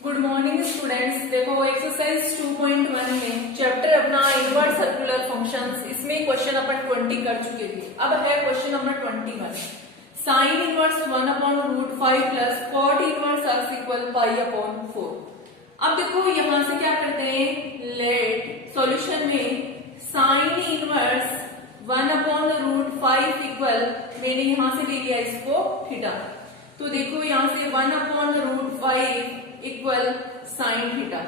Good morning students. देखो exercise 2.1 में chapter अपना इनवर्स सर्कुलर फंक्शंस, इसमें क्वेश्चन अपन 20 कर चुके थे। अब है question number 21। Sine inverse 1/√5 plus cot inverse x equal π/4। अब देखो यहां से क्या करते हैं, लेट सॉल्यूशन में साइन इनवर्स 1/√5 इक्वल, मैंने यहां से ले लिया इसको थीटा, तो देखो यहां से 1/√5 इक्वल साइन थीटा।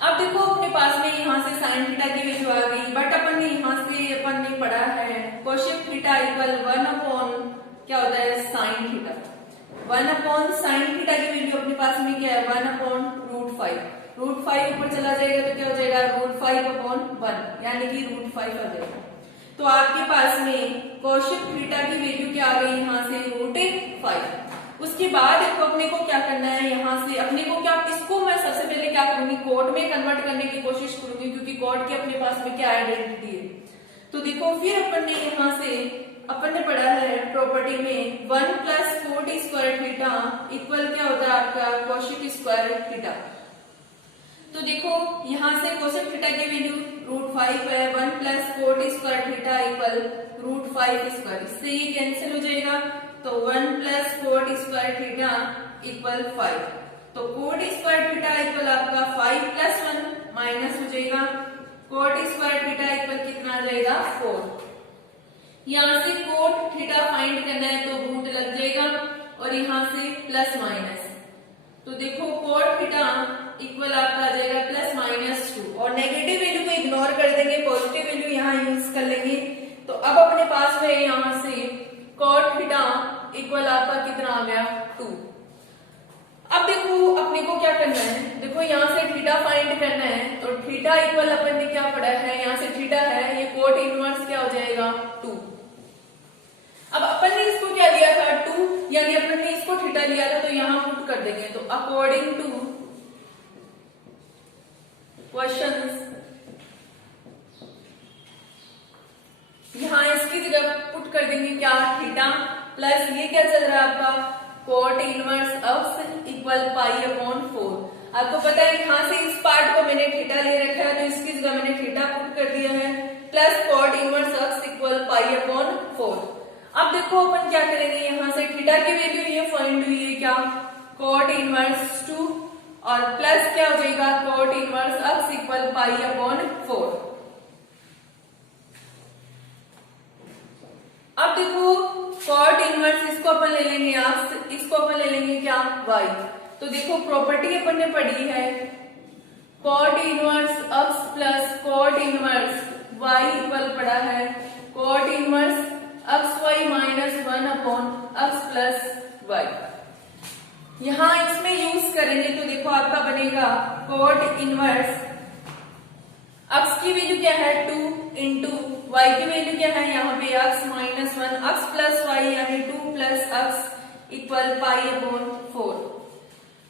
अब देखो अपने पास में यहां से साइन थीटा की वैल्यू आ गई, बट अपन ने यहां से अपन ने पढ़ा है कोशेक थीटा इक्वल 1 क्या होता है साइन थीटा। 1/sin थीटा की वैल्यू अपने पास में क्या है 1/√5। √5 ऊपर चला जाएगा तो क्या हो जाएगा √5/1, यानी कि √5 आ जाएगा। तो आपके पास में कोशेक थीटा की वैल्यू क्या आ गई यहाँ से √5। उसके बाद देखो अपने को क्या करना है, यहाँ से अपने को क्या, इसको मैं सबसे पहले क्या करूंगी कोड में कन्वर्ट करने की कोशिश करूंगी, क्योंकि कोड के अपने पास में क्या आइडेंटिटी है। तो देखो फिर अपन ने यहाँ से अपन ने पढ़ा है प्रॉपर्टी में 1 + cot स्क्वायर थीटा इक्वल क्या होता है आपका कोशेक स्क्वायर थीटा। तो देखो यहाँ से कोशेक थीटा की वैल्यू √5 है, 1 + cot square theta equal √5 square, इससे ये कैंसिल हो जाएगा, तो 1 + cot स्क्वायर थीटा इक्वल 5। तो cot स्क्वायर थीटा इक्वल आपका 5 + 1 माइनस हो जाएगा, cot स्क्वायर थीटा इक्वल कितना आ जाएगा 4। यहाँ से cot थीटा फाइंड करना है तो रूट लग जाएगा और यहाँ से प्लस माइनस, तो देखो cot थीटा इक्वल आपका आ जाएगा +-2 और नेगेटिव वैल्यू को इग्नोर कर देंगे, पॉजिटिव वैल्यू यहाँ यूज कर लेंगे। तो अब अपने पास में यहाँ से cot थीटा इक्वल आपका कितना आ गया 2। अब देखो अपने को क्या करना है, देखो यहाँ से थीटा फाइंड करना है, तो थीटा इक्वल अपन ने क्या पढ़ा है, यहाँ से थीटा है, ये cot इनवर्स क्या हो जाएगा 2। अब अपन ने इसको क्या लिया था 2, यानी अपन ने इसको थीटा लिया था, तो यहाँ पुट कर देंगे, तो अकॉर्डिंग टू क्वेश्चंस यहाँ इसकी जगह पुट कर देंगे क्या थीटा प्लस ये क्या चल रहा है आपका cot इनवर्स x इक्वल π/4। आपको पता है यहाँ से इस पार्ट को मैंने थीटा ले रखा है, तो इसकी जगह मैंने थीटा पुट कर दिया है, plus cot inverse x equal π/4। अब देखो अपन क्या करेंगे, यहाँ से थीटा की वैल्यू ये फाइंड हुई है क्या cot इनवर्स 2 और प्लस क्या हो जाएगा cot इनवर्स x इक्वल π/4। अब देखो cot इनवर्स इसको अपन ले लेंगे x, इसको अपन ले लेंगे क्या y। तो देखो प्रॉपर्टी अपन ने पढ़ी है cot inverse x plus cot inverse y equal पढ़ा है cot inverse xy - 1/x plus y। यहाँ इसमें यूज करेंगे तो देखो आपका बनेगा cot इनवर्स x की वैल्यू क्या है 2 इंटू y की वैल्यू क्या है यहाँ पे x - 1 x प्लस y यानी 2 + x इक्वल π/4।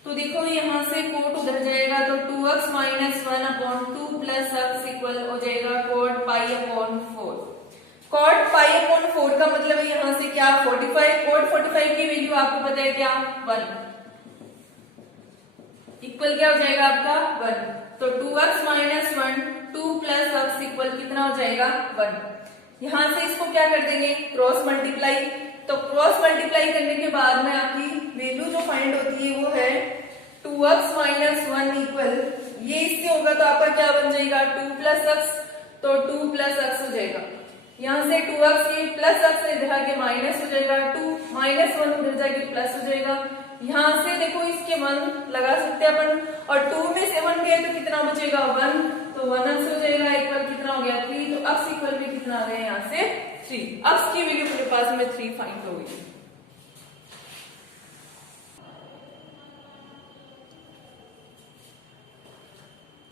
तो देखो यहाँ से cot उधर जाएगा तो 2x - 1/2 + x इक्वल हो जाएगा cot π/4। cot π/4 का मतलब है यहाँ से क्या 45, cot 45 की वैल्यू आपको पता है क्या 1 इक्वल क्या हो जाएगा आपका 1, तो 2x - 1 2 + x इक्वल कितना हो जाएगा 1। यहाँ से इसको क्या कर देंगे क्रॉस मल्टीप्लाई, तो क्रॉस मल्टीप्लाई करने के बाद में आपकी वैल्यू जो फाइंड होती है वो है 2x - 1 इक्वल, ये इससे होगा तो आपका क्या बन जाएगा 2 + x, तो 2 + x हो जाएगा। यहाँ से 2x ये प्लस x इधर आके माइनस हो जाएगा, 2 - 1 उधर जाके प्लस हो जाएगा। यहाँ से देखो इसके 1 लगा सकते हैं अपन, और 2 में से 1 गए तो कितना बचेगा 1, तो 1x हो जाएगा इक्वल कितना हो गया 3, तो x इक्वल भी कितना आ गया यहाँ से 3। x की वैल्यू मेरे पास में 3 फाइंड हो गई।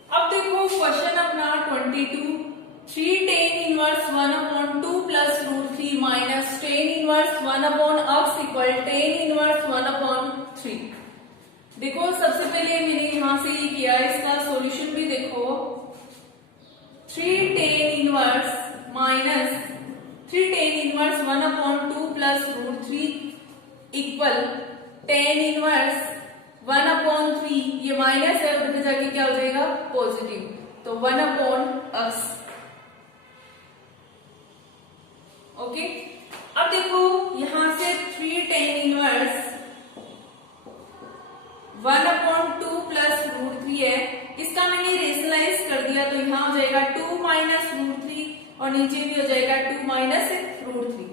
अब देखो क्वेश्चन अपना 22, 3 tan inverse 1/2 plus √3 minus tan inverse 1/x equal tan inverse 1/3। देखो सबसे पहले मैंने यहां से ये किया, इसका सॉल्यूशन भी देखो 3 tan inverse minus 3 tan inverse 1/2 plus √3 equal tan inverse 1/3, ये माइनस है, उधर जाके क्या हो जाएगा पॉजिटिव, तो 1/x। ओके, अब देखो यहां से 3 tan इनवर्स 1/2 प्लस √3 है, इसका मैंने रेशनलाइज कर दिया, तो यहाँ हो जाएगा 2 माइनस √3 और नीचे भी हो जाएगा 2 माइनस √3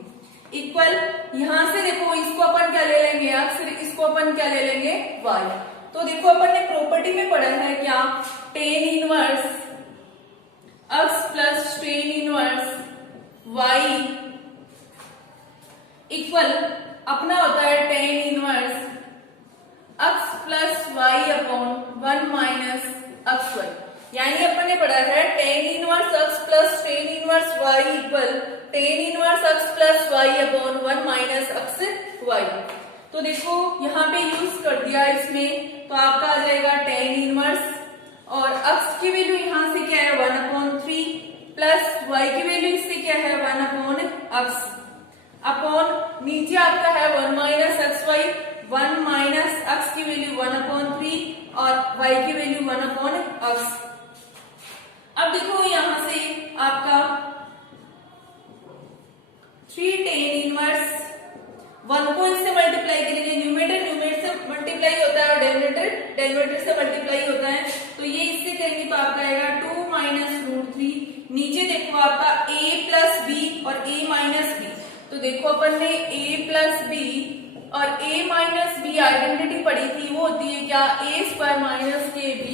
इक्वल, यहां से देखो इसको अपन क्या ले लेंगे x, इसको अपन क्या ले लेंगे y। तो देखो अपन ने प्रॉपर्टी में पढ़ा है क्या, tan inverse x plus tan inverse y equal अपना होता है tan inverse x plus y upon 1 minus x1। यानी अपन ने पढ़ा है tan inverse x plus tan inverse y equal tan inverse x plus y upon 1 minus xy। तो देखो यहाँ पे यूज कर दिया इसमें, तो आपका आ जाएगा tan इनवर्स और x की वैल्यू यहाँ से क्या है 1/3 प्लस y की वैल्यू इससे क्या है 1/x अपॉन नीचे आपका है 1 माइनस xy, 1 माइनस x की वैल्यू 1/3 और y की वैल्यू 1/x। अब देखो यहां से आपका 3 tan इनवर्स 1 को इससे मल्टीप्लाई करेंगे, न्यूमरेटर से मल्टीप्लाई होता है और डेनोमिनेटर से मल्टीप्लाई होता है, तो ये इससे करेंगे तो आपका आएगा 2 माइनस √3। नीचे देखो आपका a प्लस बी और a माइनस बी, तो देखो अपन ने a प्लस बी और a माइनस बी आइडेंटिटी पढ़ी थी, वो होती है क्या a² माइनस kb²।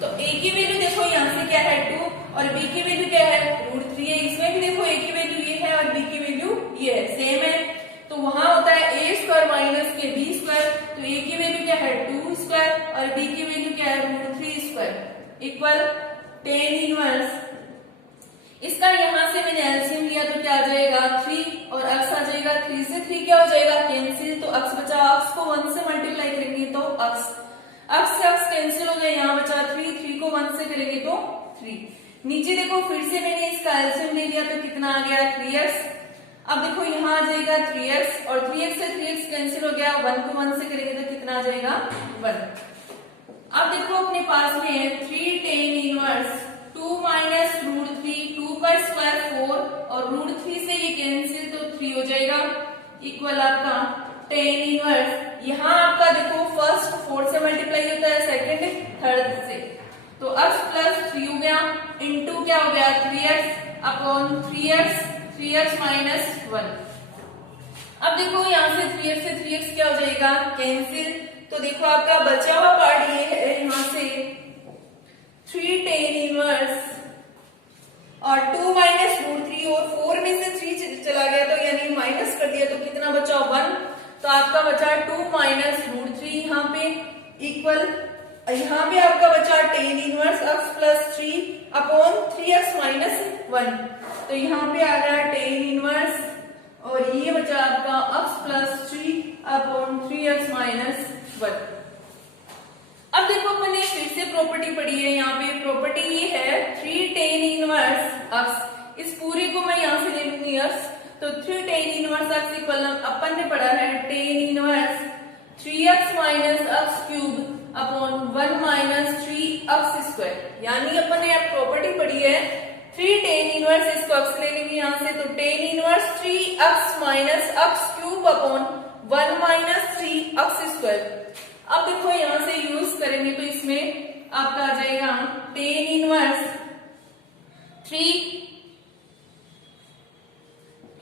तो a की वैल्यू देखो यहाँ से क्या है 2 और b की वैल्यू क्या है √3 है, इसमें भी देखो a की वैल्यू ये है और b की वैल्यू ये है, सेम है, तो वहां होता है a² माइनस kb², तो a की वैल्यू क्या है 2² और b की वैल्यू क्या है √3² इक्वल tan इनवर्स, इसका यहां से मैंने एलसीएम लिया तो क्या आ जाएगा 3 और x आ जाएगा, 3 से 3 क्या हो जाएगा कैंसिल, तो x बचा, x को 1 से मल्टीप्लाई करेंगे तो x से x कैंसिल हो गया, यहाँ बचा 3 को 1 से करेंगे तो 3। नीचे देखो फिर से मैंने इसका एलसीएम ले लिया तो कितना आ गया 3x। अब देखो यहाँ आ जाएगा 3x और 3x से 3x कैंसिल हो गया, 1 को 1 से करेंगे तो कितना आ जाएगा 1। अब देखो अपने पास में है 3 tan इनवर्स 2 माइनस √3, 2 का स्क्वायर 4 और √3 से ये कैंसिल तो 3 हो जाएगा इक्वल आपका tan इनवर्स, यहाँ आपका देखो फर्स्ट 4 से मल्टीप्लाई होता है, सेकंड थर्ड से, तो x प्लस 3 हो गया इनटू क्या हो गया 3x अपॉन 3x माइनस 1। अब देखो यहाँ से 3x क्या हो जाएगा कैंसिल, तो देखो आपका बचा हुआ पार्ट ये है यहाँ से 3 tan इनवर्स और 2 माइनस √3 और 4 में से 3 चला गया तो यानी माइनस कर दिया तो कितना बचा 1, तो आपका बचा 2 माइनस √3 यहाँ पे इक्वल, यहाँ पे आपका बचा tan inverse x plus 3 upon 3x minus 1, तो यहाँ पे आ गया tan इनवर्स और ये बचा आपका x plus 3 upon 3x minus 1। अब देखो मैंने फिर से प्रॉपर्टी पढ़ी है, यहाँ पे प्रॉपर्टी ये है 3 tan इनवर्स x, इस पूरे को मैं यहाँ से ले लूंगी x, तो 3 tan इनवर्स x इक्वल अपन ने पढ़ा है tan inverse 3x minus x³ upon 1 minus 3x², यानी अपन ने प्रॉपर्टी पढ़ी है 3 tan इनवर्स, इसको x ले लेंगे यहाँ से, तो tan inverse 3x minus x³ upon 1 minus 3x²। अब देखो यहां से यूज करेंगे तो इसमें आपका आ जाएगा tan इनवर्स 3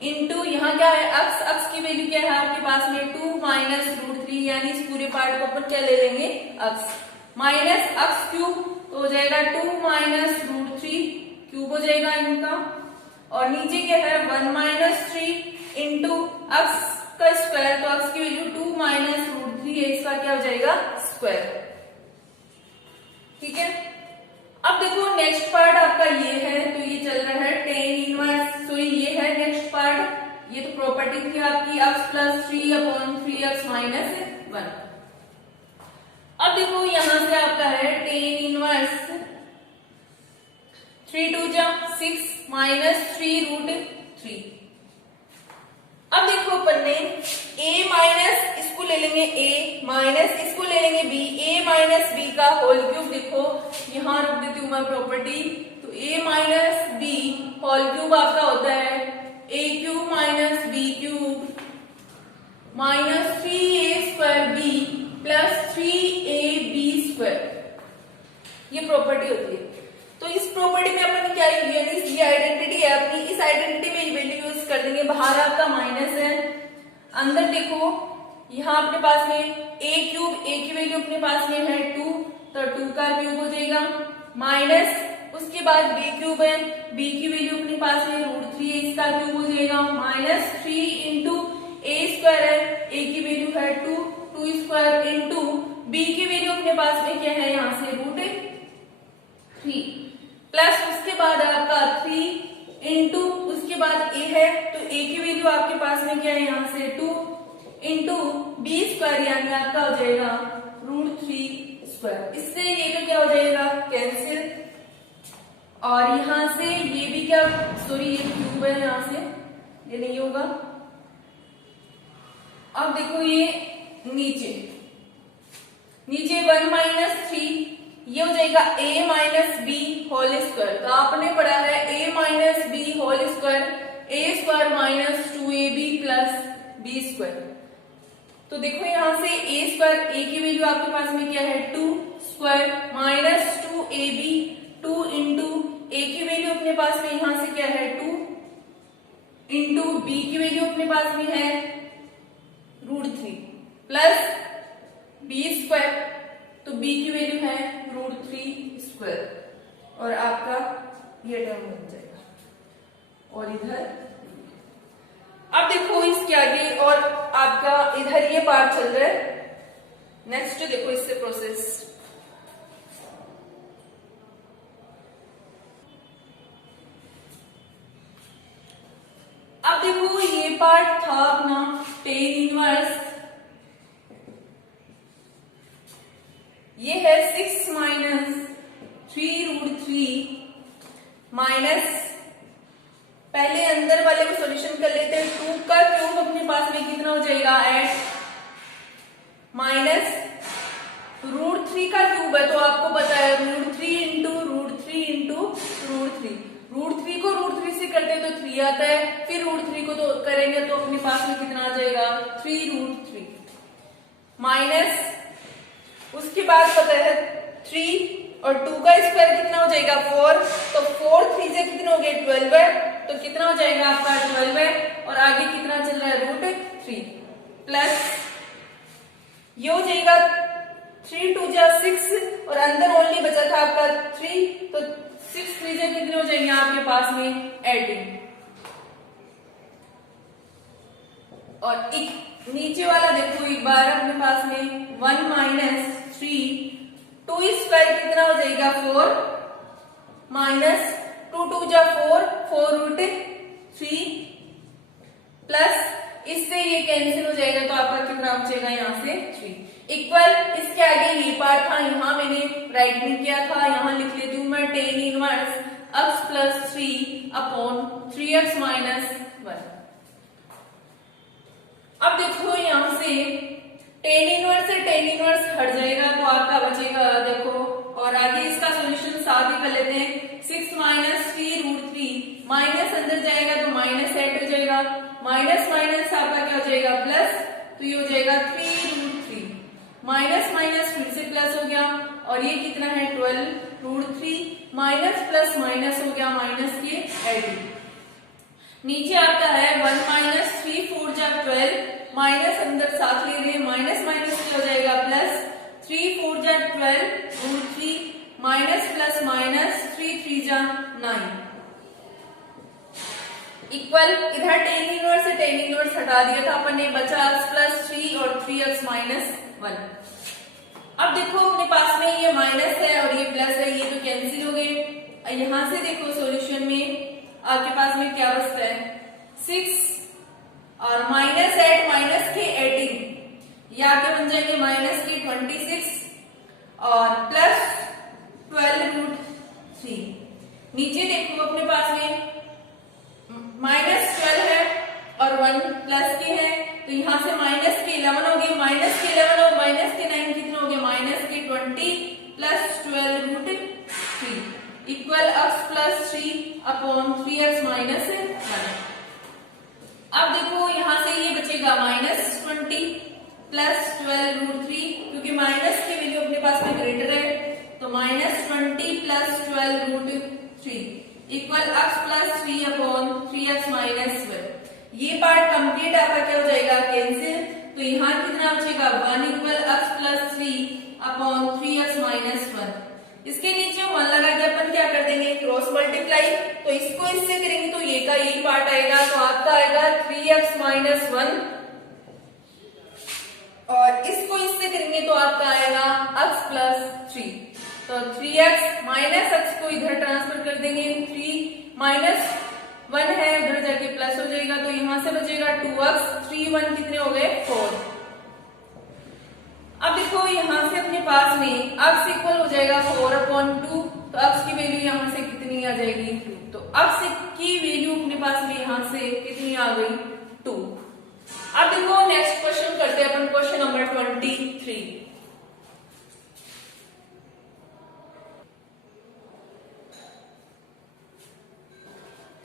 इंटू यहाँ क्या है x की वैल्यू क्या है आपके पास में 2 माइनस √3, यानी इस पूरे पार्ट को अपन क्या ले लेंगे x माइनस x³ तो हो जाएगा 2 माइनस √3 क्यूब हो जाएगा इनका, और नीचे क्या है 1 माइनस 3 इंटू x का स्क्वायर, तो x की वैल्यू 2 माइनस √3 है, इसका क्या हो जाएगा स्क्वायर। ठीक है, अब देखो नेक्स्ट पार्ट आपका ये है, तो ये चल रहा है tan इनवर्स, तो ये है नेक्स्ट पार्ट, ये तो प्रॉपर्टी थी आपकी x plus 3 upon 3x minus 1। अब देखो यहां से आपका है tan इनवर्स 3 2 जा 6 माइनस 3√3। अब देखो अपन ने a माइनस इसको ले ले लेंगे a माइनस इसको ले लेंगे b, a माइनस b का होल क्यूब। देखो यहां रख देती हूं मैं प्रॉपर्टी, तो a minus b whole cube आपका होता है a cube minus b cube minus 3a square b plus 3ab square, ये प्रॉपर्टी होती है। तो इस प्रॉपर्टी में अपन क्या ये आइडेंटिटी है अपनी, इस आइडेंटिटी में वैल्यू यूज कर देंगे। बाहर आपका माइनस है, अंदर देखो यहाँ अपने पास में a क्यूब, a की वैल्यू अपने पास में है 2, तो 2 का क्यूब हो जाएगा माइनस, उसके बाद b क्यूब है, b की वैल्यू अपने पास में √3 है, इसका क्यूब हो जाएगा माइनस 3 इंटू a स्क्वायर है, a की वैल्यू है 2, 2 स्क्वायर इंटू b की वैल्यू अपने पास में क्या है यहाँ से √3 प्लस उसके बाद आपका 3 इंटू उसके बाद a है, तो a की वैल्यू आपके पास में क्या है यहाँ से 2 इंटू b स्क्वायर, यानी आपका हो जाएगा √3 स्क्वायर। इससे ये तो क्या हो जाएगा कैंसिल, और यहां से ये भी क्या, सॉरी ये क्यूब है यहां से, ये नहीं होगा। अब देखो ये नीचे 1 माइनस 3, ये हो जाएगा a minus B whole square. तो आपने पढ़ा है a minus B whole square, a square minus 2ab plus b square. तो देखो यहां से a स्क्वायर, a की वैल्यू आपके पास में क्या है 2 square minus 2ab, 2 into a की वैल्यू अपने पास में यहां से क्या है 2 इंटू b की वैल्यू अपने पास में है √3 प्लस b स्क्वायर, तो b की वैल्यू है √3 स्क्वायर, और आपका ये टर्म बन जाएगा। और इधर अब देखो इसके आगे, और आपका इधर ये पार्ट चल रहा है। नेक्स्ट देखो इससे प्रोसेस, अब देखो ये पार्ट था अपना टेन इनवर्स, ये है 6 माइनस 3√3 माइनस, पहले अंदर वाले को सॉल्यूशन कर लेते हैं। 2 का क्यूब अपने पास में कितना हो जाएगा 8 माइनस √3 का क्यूब है, तो आपको पता है √3 इंटू √3 इंटू √3, √3 को √3 से करते हैं तो 3 आता है, फिर √3 को तो करेंगे तो अपने पास में कितना आ जाएगा 3√3 माइनस, उसके बाद पता है 3 और 2 का स्क्वायर कितना हो जाएगा 4, तो 4 3 से कितना हो गया 12 है, तो कितना हो जाएगा आपका 12 है, और आगे कितना चल रहा है √3 प्लस ये हो जाएगा 3 2 जा 6, और अंदर ओनली बचा था आपका 3, तो 6 3 से कितने हो जाएंगे आपके पास में 18, और एक नीचे वाला देखो एक बार अपने पास में 1 माइनस 3, 2 स्क्वायर कितना हो जाएगा 4 माइनस 2 2 जा 4, 4√3 प्लस इससे ये कैंसिल हो जाएगा, तो आपका कितना बचेगा यहाँ से 3 इक्वल, इसके आगे ये पार्ट था, यहाँ मैंने राइट नहीं किया था, यहाँ लिख लेती हूँ मैं tan inverse x plus 3 upon 3x minus 1। अब देखो यहाँ से टेन इनवर्स से टेन इनवर्स हट जाएगा, तो आपका बचेगा देखो, और आगे इसका सॉल्यूशन साथ ही कर लेते हैं। 6 माइनस 3√3 माइनस अंदर जाएगा तो माइनस 8 हो जाएगा, माइनस माइनस आपका क्या हो जाएगा प्लस, तो ये हो जाएगा 3√3 माइनस माइनस फिर से प्लस हो गया, और ये कितना है 12√3 माइनस प्लस माइनस हो गया माइनस के 18, नीचे आपका है 1 माइनस 3 4 जा 12 माइनस अंदर साथ ले रहे हैं, माइनस माइनस क्या हो जाएगा प्लस, 3 4 जा 12√3 माइनस प्लस माइनस 3 3 जा 9 इक्वल, इधर टेन इनवर्स से टेन इनवर्स हटा दिया था अपन ने, बचा x प्लस 3 और 3x माइनस 1। अब देखो अपने पास में ये माइनस है और ये प्लस है, ये तो कैंसिल हो गए। यहां से देखो सॉल्यूशन में आपके पास में क्या बचता है 6 और माइनस 8 माइनस के 18, ये आपके बन जाएंगे माइनस के 26 और प्लस 12√3। नीचे देखो अपने पास में माइनस 12 है और 1 प्लस के है, तो यहाँ से माइनस के 11 हो गए, माइनस के 11 और माइनस के 9 कितने हो गए, माइनस के 20 plus 12 root 3 equal x plus 3 upon 3x minus 1। अब देखो यहाँ से ये बचेगा माइनस 20 प्लस 12 रूट 3, क्योंकि माइनस की वैल्यू अपने पास में ग्रेटर है, तो minus 20 plus 12 root 3 equal x plus 3 upon 3x minus 1। ये पार्ट कंप्लीट आपका क्या हो जाएगा, कैंसिल। तो यहाँ कितना बचेगा 1 equal x plus 3 upon 3x minus 1। इसके नीचे 1 लगा के अपन क्या कर देंगे, क्रॉस मल्टीप्लाई। तो इसको इससे करेंगे तो ये का यही पार्ट आएगा, तो आपका आएगा 3x माइनस 1, और इसको इससे करेंगे तो आपका आएगा x प्लस 3। तो 3x माइनस x को इधर ट्रांसफर कर देंगे, 3 माइनस 1 है उधर जाके प्लस हो जाएगा, तो यहां से बचेगा 2x, 3 1 कितने हो गए 4। अब देखो यहां से अपने पास में x इक्वल हो जाएगा 4/2, तो x की वैल्यू यहां से कितनी आ जाएगी 2। तो x की वैल्यू अपने पास में यहां से कितनी आ गई 2। अब देखो नेक्स्ट क्वेश्चन करते हैं अपन, क्वेश्चन नंबर 23।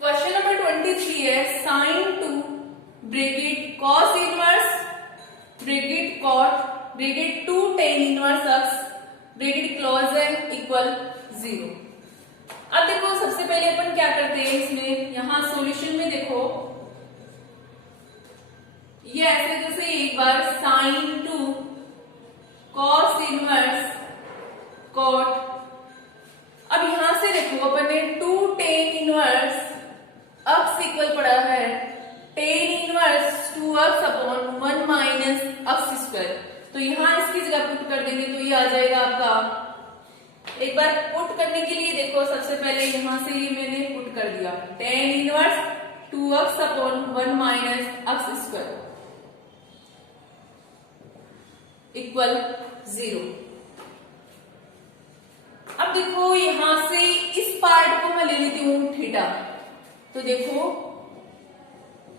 क्वेश्चन नंबर 23 है sin 2 bracket cos inverse bracket cot bracket 2 tan inverse x bracket close है इक्वल 0। अब देखो सबसे पहले अपन क्या करते हैं इसमें, यहां सॉल्यूशन में देखो ये ऐसे जैसे एक बार sin 2 cos इनवर्स cot, अब यहां से देखो अपन ने 2 tan इनवर्स x इक्वल पड़ा है tan inverse 2x upon 1 minus x square. तो यहां इसकी जगह पुट कर देंगे तो ये आ जाएगा आपका, एक बार पुट करने के लिए देखो सबसे पहले यहां से ये मैंने पुट कर दिया tan inverse 2x upon 1 minus x square equal 0। अब देखो यहां से इस पार्ट को मैं ले लेती हूं थीटा, तो देखो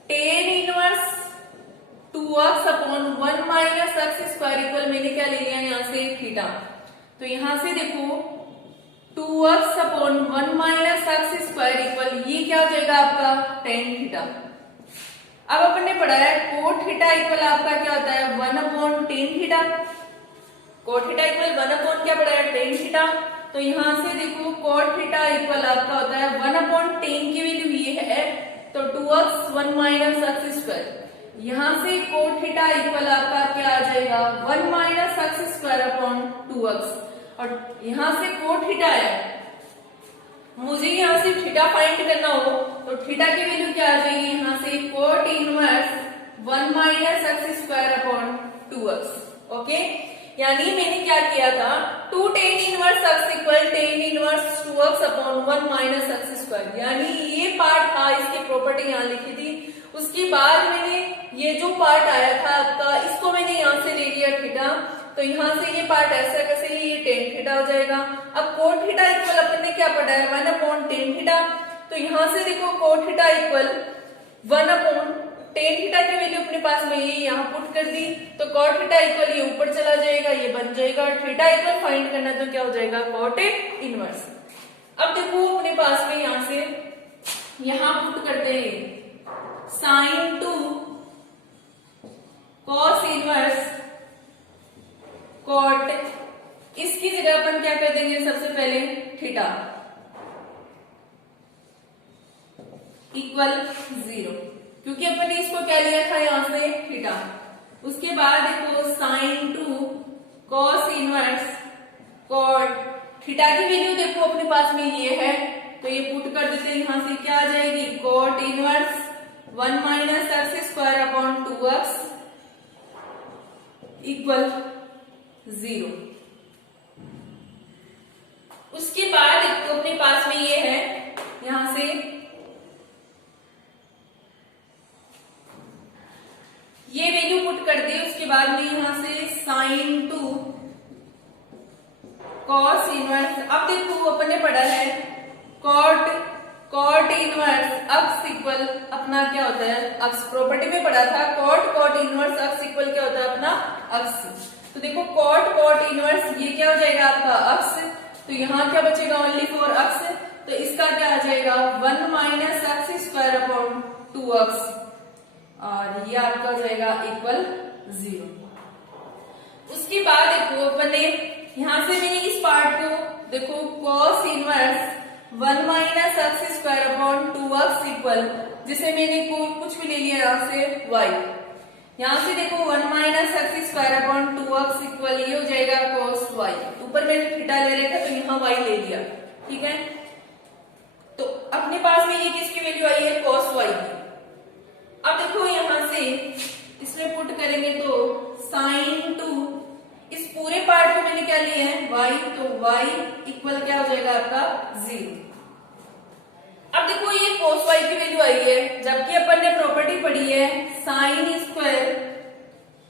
tan inverse 2x upon 1 minus x square equal मैंने क्या ले लिया यहां से थीटा। तो यहां से देखो 2x upon 1 minus x square equal ये क्या हो जाएगा आपका tan थीटा। अब अपन ने पढ़ा है कोट थीटा इक्वल आपका क्या होता है 1 upon tan theta, cot theta equal 1 upon क्या पढ़ा है tan थीटा। तो यहां से देखो कोट थीटा इक्वल आपका होता है 1 अपॉन tan की वैल्यू ये है, तो 2x 1 माइनस x स्क्वायर। यहां से कोट थीटा इक्वल आपका क्या आ जाएगा 1 minus x square upon 2x, और यहां से कोट थीटा है, मुझे यहां से थीटा फाइंड करना हो तो थीटा की वैल्यू क्या आ जाएगी यहां से cot inverse 1 minus x square upon 2x। Okay, यानी मैंने क्या किया था 2 tan inverse x equal tan inverse 2x upon 1 minus x square, यानी ये पार्ट था, इसकी प्रॉपर्टी यहाँ लिखी थी। उसके बाद मैंने ये जो पार्ट आया था आपका इसको मैंने यहाँ से ले लिया थीटा, तो यहाँ से ये पार्ट ऐसा कैसे ये tan थीटा हो जाएगा। अब कोट थीटा इक्वल अपन ने क्या पढ़ा है 1 अपॉन tan थीटा, तो यहाँ से देखो cot theta equal 1 upon tan theta की वैल्यू अपने पास में ये यहाँ पुट कर दी, तो cot थीटा इक्वल ये ऊपर चला जाएगा, ये बन जाएगा थीटा इक्वल फाइंड करना तो क्या हो जाएगा cot इनवर्स। अब देखो अपने पास में यहाँ से यहाँ पुट करते हैं sin 2 cos इनवर्स cot, इसकी जगह अपन क्या कर देंगे सबसे पहले थीटा इक्वल 0, क्योंकि अपन ने इसको क्या लिया था यहां से थीटा। उसके बाद देखो sin 2 cos inverse cot, theta की वैल्यू देखो अपने पास में ये है, तो ये पुट कर देते हैं, यहां से क्या आ जाएगी cot inverse 1 minus x square upon 2x equal 0। उसके बाद तो अपने पास में ये है, यहां से ये वैल्यू पुट कर दे। उसके बाद में यहां से sin 2 cos इनवर्स, अब देखो अपन ने पढ़ा है cot इनवर्स x इक्वल अपना क्या होता है, x प्रॉपर्टी में पढ़ा था cot इनवर्स अक्ष। तो देखो कॉट कॉट इनवर्स ये क्या हो जाएगा आपका अक्ष, तो यहाँ क्या बचेगा ओनली फॉर अक्ष, तो इसका क्या आ जाएगा 1 माइनस अक्ष स्क्वायर अपॉन 2 अक्ष, और ये आपका हो जाएगा इक्वल 0। उसके बाद देखो अपन ने यहां से मैंने इस पार्ट को देखो cos इनवर्स 1 माइनस अक्ष स्क्वायर अपॉन 2 अक्ष इक्वल, जिसे मैंने कुछ भी ले लिया यहाँ से y, यहाँ से देखो 1 माइनस अक्ष स्क्वायर अपॉन 2 अक्ष इक्वल ये हो जाएगा cos y, ऊपर मैंने थीटा ले रखा था तो यहाँ y ले लिया, ठीक है। तो अपने पास में ये किसकी वैल्यू आई है cos y की। अब देखो यहां से इसमें पुट करेंगे तो sin 2, इस पूरे पार्ट को मैंने क्या लिया है y, तो y इक्वल क्या हो जाएगा आपका 0। अब देखो ये cos y की वैल्यू आई है, जबकि अपन ने प्रॉपर्टी पढ़ी है sin square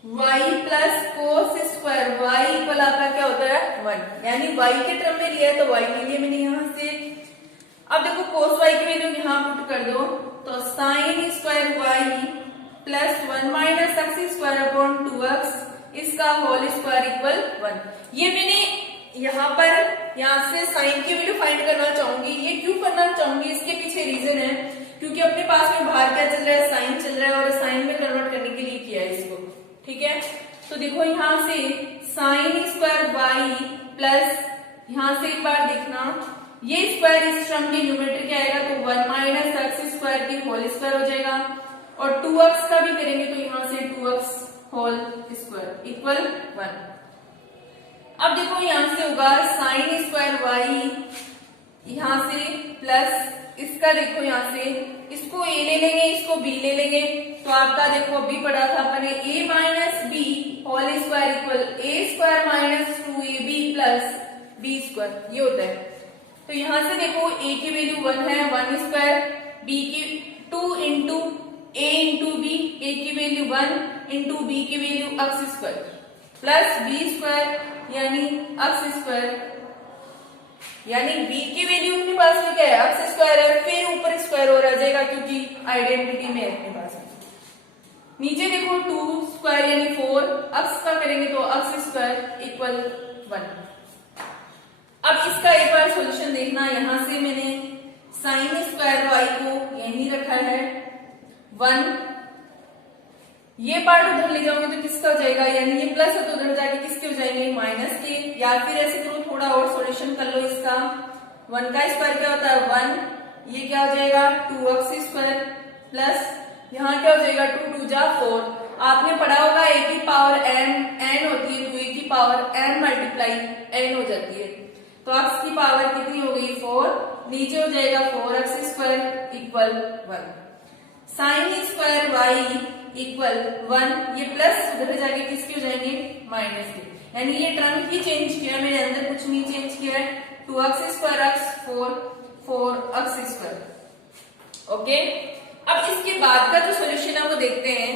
y plus cos square y equal आपका क्या होता है 1, यानी y के टर्म में लिया है तो y ले लिया मैंने यहां से। अब देखो cos y की वैल्यू यहां पुट कर दो तो sin square y plus 1 minus अक्ष स्क्वायर अपॉन 2 अक्ष, इसका होल स्क्वायर इक्वल 1। ये मैंने यहाँ से साइन की वैल्यू फाइंड करना चाहूंगी। ये क्यों करना चाहूंगी, इसके पीछे रीजन है, क्योंकि अपने पास में बाहर क्या चल रहा है साइन चल रहा है और साइन में कन्वर्ट करने के लिए किया है इसको, ठीक है। तो देखो यहाँ से साइन स्क्वायर y प्लस यहाँ से एक बार देखना ये स्क्वायर इस टर्म के न्यूमरेटर क्या आएगा तो 1 माइनस अक्ष स्क्वायर की होल स्क्वायर हो जाएगा, और 2 अक्ष का भी करेंगे तो यहाँ से 2 अक्ष होल स्क्वायर इक्वल 1। अब देखो यहां से होगा साइन स्क्वायर y यहां से प्लस इसका देखो यहाँ से इसको a ले लेंगे इसको b ले लेंगे, तो आपका देखो अभी पढ़ा था अपने a minus B whole square equal a square minus 2ab plus b square, ये होता है। तो यहां से देखो a की वैल्यू 1 है 1 स्क्वायर, b की 2 into a into B, a की वैल्यू 1 इंटू बी की वैल्यू अक्ष स्क्वायर प्लस b स्क्वायर यानी अक्ष स्क्वायर, यानी b की वैल्यू अपने पास में क्या है अक्ष स्क्वायर है, फिर ऊपर स्क्वायर हो रह जाएगा क्योंकि आइडेंटिटी में अपने पास में। नीचे देखो 2 स्क्वायर यानी 4 अक्ष का करेंगे तो अक्ष स्क्वायर इक्वल 1। अब इसका एक बार सॉल्यूशन देखना, यहां से मैंने साइन स्क्वायर y को यही रखा है 1, ये पार्ट उधर ले जाओगे तो किसका हो जाएगा, यानी ये प्लस है तो उधर जाके किसके हो जाएंगे माइनस के, या फिर ऐसे करो थोड़ा और सॉल्यूशन कर लो इसका। 1 का स्क्वायर क्या होता है 1, ये क्या हो जाएगा 2x स्क्वायर प्लस यहाँ क्या हो जाएगा 2 2 जा 4। आपने पढ़ा होगा a की पावर n होती है तो a की पावर m मल्टीप्लाई n हो जाती है, तो x की पावर कितनी हो गई 4, नीचे हो जाएगा 4x square equal 1। Sine square y equal 1, ये प्लस उधर जाके किसके हो जाएंगे माइनस के, यानी ये टर्म ही चेंज किया मैंने, अंदर कुछ नहीं चेंज किया है। 2x square x 4x square. Okay, अब इसके बाद का जो सॉल्यूशन है वो देखते हैं।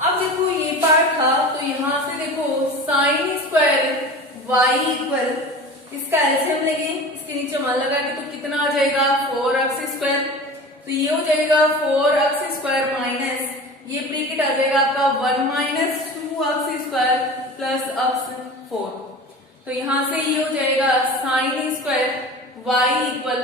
अब देखो ये पार्ट था तो यहां से देखो साइन स्क्वायर y इक्वल इसका एलसीएम लेंगे, इसके नीचे मान लगा के तो कितना आ जाएगा 4x स्क्वायर, तो ये हो जाएगा 4x स्क्वायर माइनस ये ब्रैकेट आ जाएगा आपका 1 minus 2x square plus x 4, तो यहां से ये हो जाएगा sine square y equal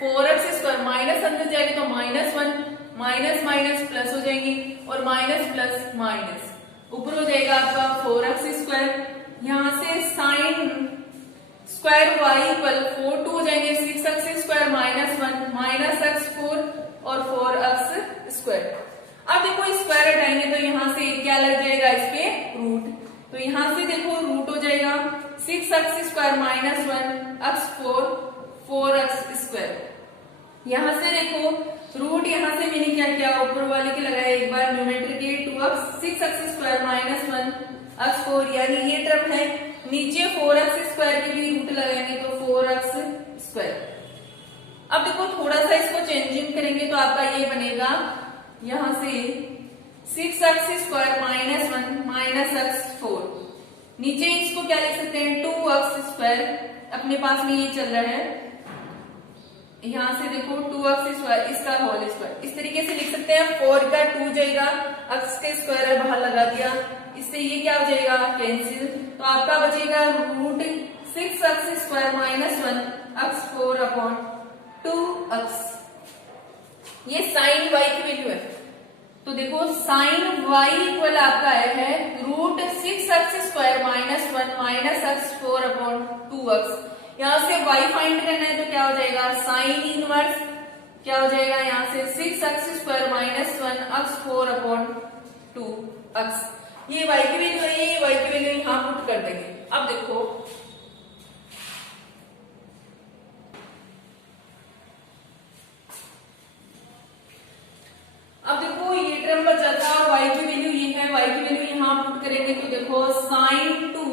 4x square minus अंदर जाएगा तो -1 माइनस माइनस प्लस हो जाएंगी और माइनस प्लस माइनस ऊपर हो जाएगा आपका 4x स्क्वायर, यहां से साइन स्क्वायर y इक्वल 4 2 हो जाएंगे 6x स्क्वायर -1 माइनस x 4 और 4x स्क्वायर। अब देखो स्क्वायर हटाएंगे तो यहाँ से क्या लग जाएगा इसके रूट, तो यहाँ से देखो रूट हो जाएगा 6x square -1 x 4 4x square. यहाँ से देखो रूट यहाँ से मैंने क्या किया ऊपर वाले के लगाया एक बार न्यूमरेटर के 6x स्क्वायर -1 x 4, यानी ये टर्म है, नीचे 4x स्क्वायर के भी रूट लगाएंगे तो 4x स्क्वायर। अब देखो थोड़ा सा इसको चेंजिंग करेंगे तो आपका ये बनेगा यहां से 6x स्क्वायर -1 माइनस x 4, नीचे इसको क्या लिख सकते हैं 2x स्क्वायर, अपने पास में ये चल रहा है यहाँ से देखो 2x स्क्वायर इसका होल स्क्वायर, इस तरीके से लिख सकते हैं। 4 का 2 जाएगा, x के स्क्वायर बाहर लगा दिया, इससे ये क्या हो जाएगा कैंसिल। तो आपका बचेगा root 6x square minus 1 x4 upon 2x। ये साइन y की वैल्यू है। तो देखो साइन y इक्वल आपका आया है root 6x square minus 1 minus x4 upon 2x। यहाँ से y फाइंड करना है तो क्या हो जाएगा साइन इनवर्स, क्या हो जाएगा यहाँ से 6x square minus 1 x4 upon 2x। ये y की वैल्यू है, ये y की वैल्यू यहाँ पुट कर देंगे। अब देखो ये टर्म बचा था और y की वैल्यू ये है, y की वैल्यू यहाँ पुट करेंगे तो देखो साइन 2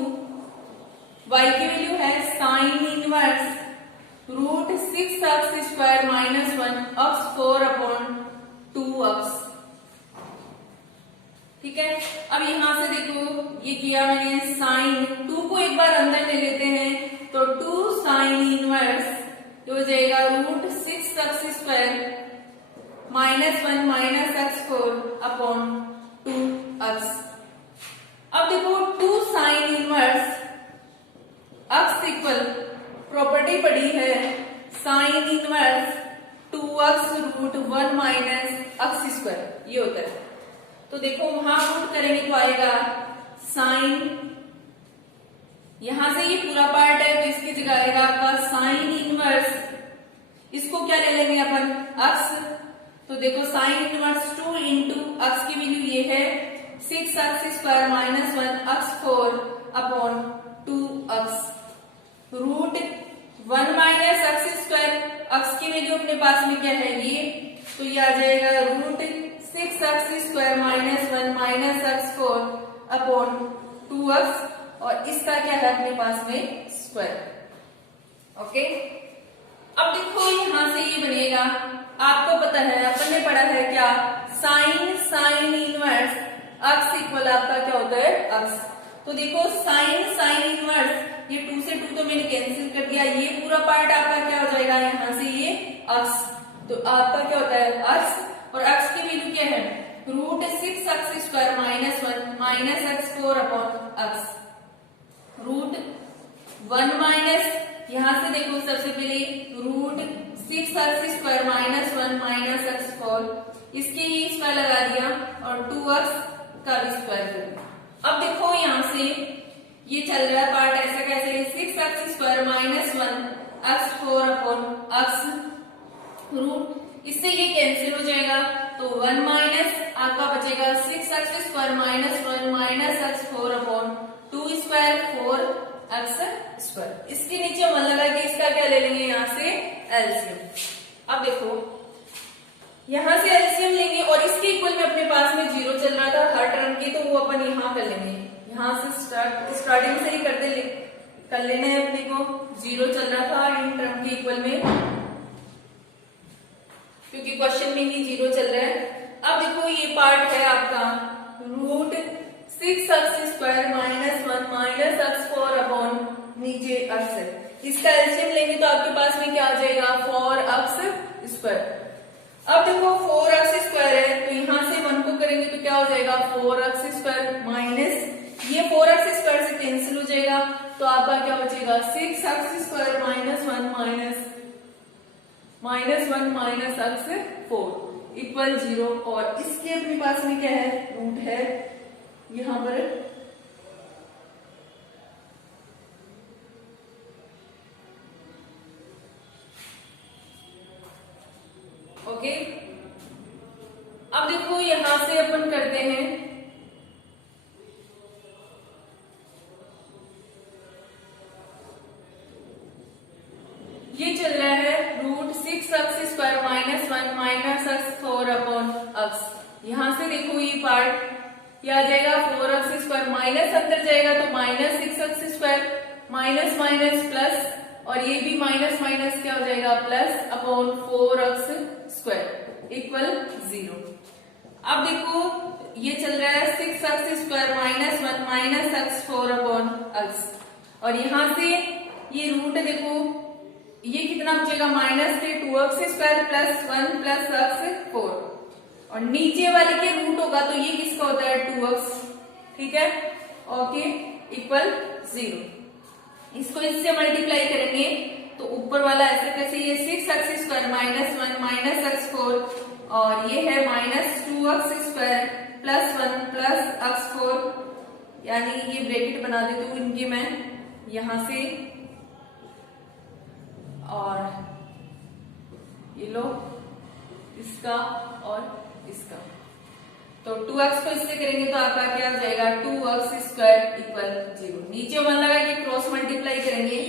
y की वैल्यू है sine inverse root 6x square minus 1 x4 upon 2x। ठीक है, अब यहां से देखो ये किया मैंने, साइन 2 को एक बार अंदर ले लेते हैं तो 2 साइन इनवर्स हो जाएगा root 6x square minus 1 minus x4 upon 2x। अब देखो 2 sine inverse x equal property पड़ी है sine inverse 2x root 1 minus x square, ये होता है। तो देखो वहां पुट करेंगे तो आएगा साइन, यहां से ये पूरा पार्ट है तो इसकी जगह आएगा आपका साइन इनवर्स, इसको क्या ले लेंगे अपन x। तो देखो साइन इनवर्स 2 इंटू x की वैल्यू ये है 6x square minus 1 x4 upon 2x root 1 minus x square, x की वैल्यू अपने पास में क्या है ये, तो ये आ जाएगा root 6x square minus 1 minus x4 upon 2x और इसका क्या है अपने पास में स्क्वायर। ओके, अब देखो यहां से ये बनेगा, आपको पता है अपन ने पढ़ा है क्या साइन इनवर्स x इक्वल आपका क्या होता है x। तो देखो साइन इनवर्स ये 2 से 2 तो मैंने कैंसिल कर दिया, ये पूरा पार्ट आपका क्या हो जाएगा यहाँ से ये x। तो आपका क्या होता है x और x की वैल्यू क्या है root 6x square minus 1 minus x4 upon x root 1 minus, यहां से देखो सबसे पहले root 6x square minus 1 minus x4, इसके ये स्क्वायर लगा दिया और 2x का भी स्क्वायर कर दिया। अब देखो यहां से ये चल रहा है पार्ट ऐसा कैसे 6x square minus 1 x4 upon x root, इससे ये कैंसिल हो जाएगा तो 1 माइनस आपका बचेगा 6x square minus 1 minus x4 upon 2 square 4x square. इसके नीचे 1 लगा के इसका क्या ले लेंगे यहाँ से एलसीएम। अब देखो यहां से एलसीएम लेंगे और इसके इक्वल में अपने पास में 0 चल रहा था हर टर्म की, तो वो अपन यहाँ कर लेंगे, यहाँ से स्टार्टिंग से ही कर लेना है अपने को। 0 चल रहा था इन टर्म के इक्वल में क्योंकि क्वेश्चन में ही 0 चल रहा है। अब देखो ये पार्ट है आपका root 6x square minus 1 minus x4 upon नीचे x है, इसका एलसीएम लेंगे तो आपके पास में क्या आ जाएगा 4x स्क्वायर। अब देखो 4x स्क्वायर है तो यहां से 1 को करेंगे तो क्या हो जाएगा 4x स्क्वायर माइनस ये 4x स्क्वायर से कैंसिल हो जाएगा तो आपका क्या बचेगा 6x square minus 1 minus x4 equal 0 और इसके अपने पास में क्या है रूट है यहां पर ओके। अब देखो यहां से अपन करते हैं ये चल रहा है root 6x square minus 1 minus x4 upon x। यहां से देखो ये पार्ट ये आ जाएगा 4x स्क्वायर माइनस अंदर जाएगा तो minus 6x square minus minus plus और ये भी माइनस माइनस क्या हो जाएगा plus upon 4x square equal 0। अब देखो ये चल रहा है 6x square minus 1 minus x4 upon x और यहां से ये रूट देखो ये कितना बचेगा माइनस के 2x² प्लस 1 प्लस x4 और नीचे वाले के रूट होगा तो ये किसका होता है 2x, ठीक है, ओके, इक्वल 0। इसको इससे मल्टीप्लाई करेंगे तो ऊपर वाला ऐसे कैसे, ये 6x² माइनस 1 माइनस x4 और ये है minus 2x² plus 1 plus x4, यानी ये ब्रैकेट बना देती हूँ इनके मैं यहां से, और ये लो इसका और इसका, तो 2x को इससे करेंगे तो आपका क्या आ जाएगा 2x² इक्वल 0। नीचे 1 लगा के क्रॉस मल्टीप्लाई करेंगे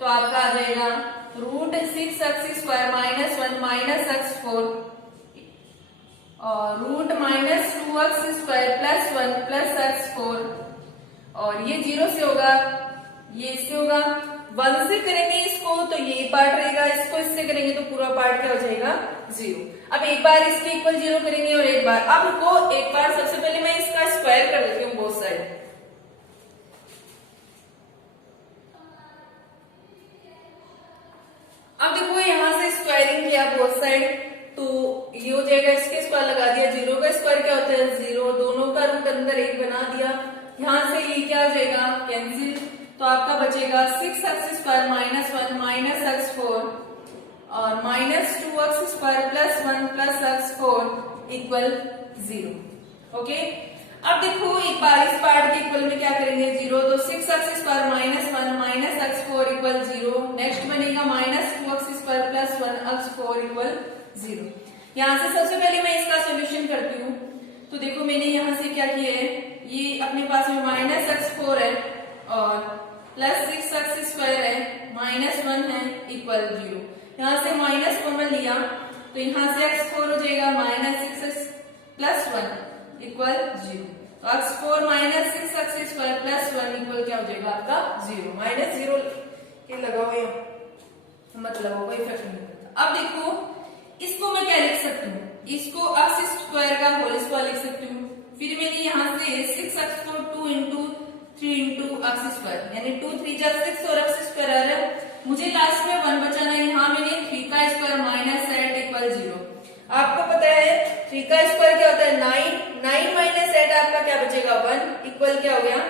तो आपका आ जाएगा root 6x² minus 1 minus x4 और root minus 2x² plus 1 plus x4 और ये 0 से होगा, ये इससे होगा, 1 से करेंगे इसको तो ये पार्ट रहेगा, इसको इससे करेंगे तो पूरा पार्ट क्या हो जाएगा 0। अब एक बार इसके इक्वल 0 करेंगे और एक बार, अब रुको, एक बार सबसे पहले मैं इसका स्क्वायर कर देती हूँ बोथ साइड। अब देखो यहां से स्क्वायरिंग किया बोथ साइड तो ये हो जाएगा, इसके स्क्वायर लगा दिया, 0 का स्क्वायर क्या होता है 0, दोनों का रूट अंदर 1 बना दिया, यहां से ये क्या हो जाएगा कैंसिल, तो आपका बचेगा 6x² माइनस 1 माइनस x4 और minus 2x² plus 1 plus x4 equal 0। Okay, अब देखो एक बार इस पार्ट के इक्वल में क्या करेंगे 0, तो 6x² minus 1 minus x4 equal 0, next बनेगा minus 2x² plus 1 x4 equal 0। यहां से सबसे पहले मैं इसका सोल्यूशन करती हूँ, तो देखो मैंने यहां से क्या किया है, ये अपने पास में माइनस x4 है और प्लस 6x² है, माइनस 1 है इक्वल 0, यहाँ से माइनस कॉमन लिया तो यहाँ से x4 हो जाएगा माइनस 6x प्लस 1 इक्वल 0, तो x4 minus 6x² plus 1 equal क्या हो जाएगा आपका 0, माइनस 0 ये लगा हुआ मतलब कोई इफेक्ट नहीं करता। अब देखो इसको मैं क्या लिख सकती हूँ, इसको x² का होल स्क्वायर लिख सकती हूँ, फिर मैंने यहाँ से 6x4 2 इंटू 3 इंटू x² यानी 2 3 जा 6 और x² आ रहा है, मुझे लास्ट में 1 बचाना है, यहाँ मैंने 3 का स्क्वायर माइनस 8 इक्वल 0। आपको पता है 3 का स्क्वायर क्या होता है 9, 9 माइनस 8 आपका क्या बचेगा 1 इक्वल क्या हो गया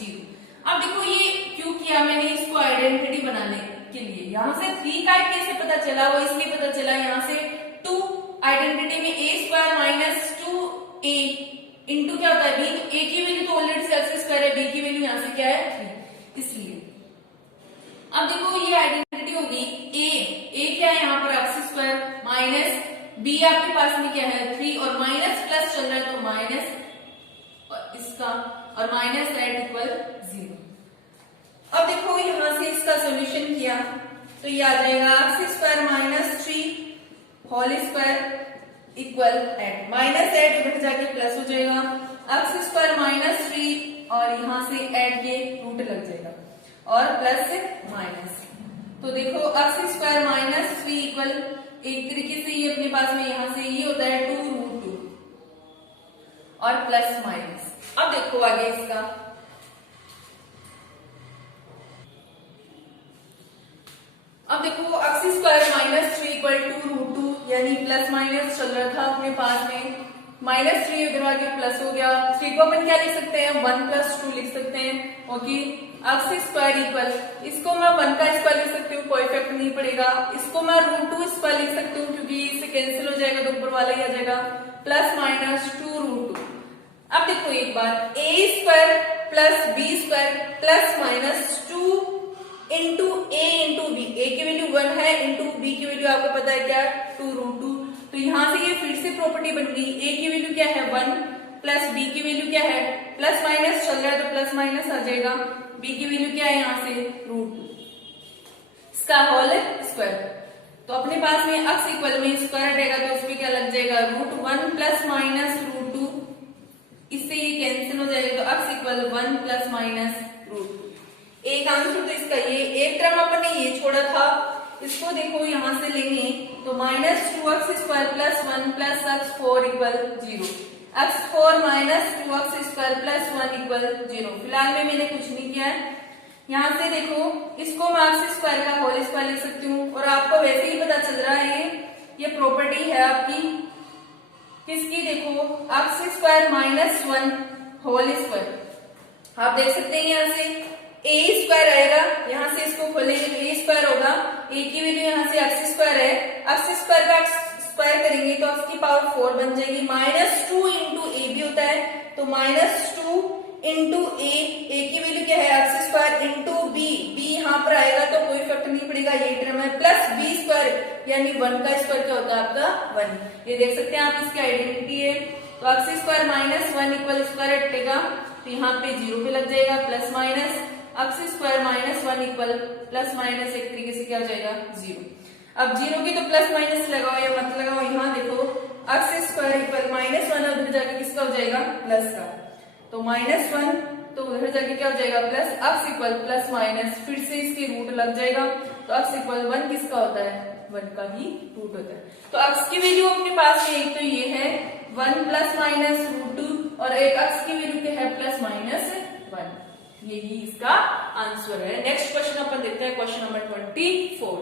0। अब देखो ये क्यों किया मैंने, इसको आइडेंटिटी बनाने के लिए, यहाँ से 3 का कैसे पता चला, वो इसलिए पता चला यहाँ से 2 आइडेंटिटी में a² माइनस 2a इंटू क्या होता है b, तो a की वैल्यू तो ऑलरेडी से x² है, b की वैल्यू यहाँ से क्या है 3, इसलिए अब देखो ये आइडेंटिटी होगी a क्या है यहाँ पर x² माइनस b आपके पास में क्या है 3 और माइनस प्लस चल रहा है तो माइनस इसका और माइनस 8 इक्वल 0। अब देखो यहाँ से इसका सोल्यूशन किया तो ये आ जाएगा x² minus 3 whole square equal 8, minus 8 इधर जाके प्लस हो जाएगा, x² माइनस 3 और यहाँ से 8 ये रूट लग जाएगा और प्लस से माइनस, तो देखो x² माइनस 3 इक्वल एक तरीके से ये अपने पास में यहाँ से ये होता है 2√2 और प्लस माइनस। अब देखो आगे इसका, अब देखो x² माइनस 3 इक्वल 2√2 यानी प्लस माइनस चल रहा था अपने पास में, माइनस 3 उधर आके प्लस हो गया, 3 को अपन क्या लिख सकते हैं 1 प्लस 2 लिख सकते हैं। ओके, x² इक्वल, इसको मैं 1 का स्क्वायर लिख सकती हूँ, कोई इफेक्ट नहीं पड़ेगा, इसको मैं √2² लिख सकती हूँ क्योंकि इससे कैंसिल हो जाएगा तो ऊपर वाला ही आ जाएगा, प्लस माइनस 2√2। अब देखो एक बार a² plus b² plus minus 2 into a into B, a की वैल्यू 1 है इंटू b की वैल्यू आपको पता है क्या 2√2, तो यहाँ से ये फिर से प्रॉपर्टी बन गई, a की वैल्यू क्या है 1 प्लस b की वैल्यू क्या है, प्लस माइनस चल रहा है तो प्लस माइनस आ जाएगा, b की वैल्यू क्या है यहाँ से √2 इसका होल स्क्वायर, तो अपने पास में x इक्वल में स्क्वायर हटेगा तो उसमें क्या लग जाएगा √1 प्लस माइनस √2, इससे ये कैंसिल हो जाएगा तो x इक्वल 1 प्लस माइनस √2। एक आंसर तो इसका ये, एक टर्म अपन ने ये छोड़ा था, इसको देखो यहां से लेंगे तो minus 2x² plus 1 plus x4 equal 0, x4 minus 2x² plus 1 equal 0। फिलहाल में मैंने कुछ नहीं किया है, यहाँ से देखो इसको मैं एक्स स्क्वायर का होल स्क्वायर लिख सकती हूँ, और आपको वैसे ही पता चल रहा है ये प्रॉपर्टी है आपकी किसकी, देखो X square minus 1 whole square. आप देख सकते हैं यहाँ से ए स्क्वायर आएगा, यहाँ से इसको खोलेंगे तो ए स्क्वायर होगा, ए की वैल्यू यहाँ से एक्स स्क्वायर है, एक्स स्क्वायर का स्क्वायर करेंगे तो एक्स की पावर 4 बन जाएगी, -2 इंटू ए भी होता है तो -2 इंटू ए की वैल्यू क्या है X square into B, B यहाँ पर आएगा तो कोई फर्क नहीं पड़ेगा, ये टर्म है, प्लस बी स्क्वायर यानी 1 का स्क्वायर क्या होता है आपका 1। ये देख सकते हैं आप, इसकी आइडेंटिटी है। तो x square minus 1 equal square हटेगा तो यहाँ पे 0 पे लग जाएगा, plus minus x square minus 1 equal plus minus एक तरीके से क्या हो जाएगा 0। अब 0 की तो प्लस माइनस लगाओ या मत लगाओ, यहाँ देखो एक्स स्क्वायर इक्वल -1 उधर जाके किसका हो जाएगा प्लस का, तो -1 तो उधर जाके क्या हो जाएगा plus, x equal plus minus फिर से इसके रूट लग जाएगा तो एक्स इक्वल 1 किसका होता है 1 का ही रूट होता है। तो एक्स की वैल्यू अपने पास में एक तो ये है 1 प्लस माइनस √2 और एक एक्स की वैल्यू क्या है प्लस माइनस 1, यही इसका आंसर है। नेक्स्ट क्वेश्चन अपन देखते हैं, क्वेश्चन नंबर 24।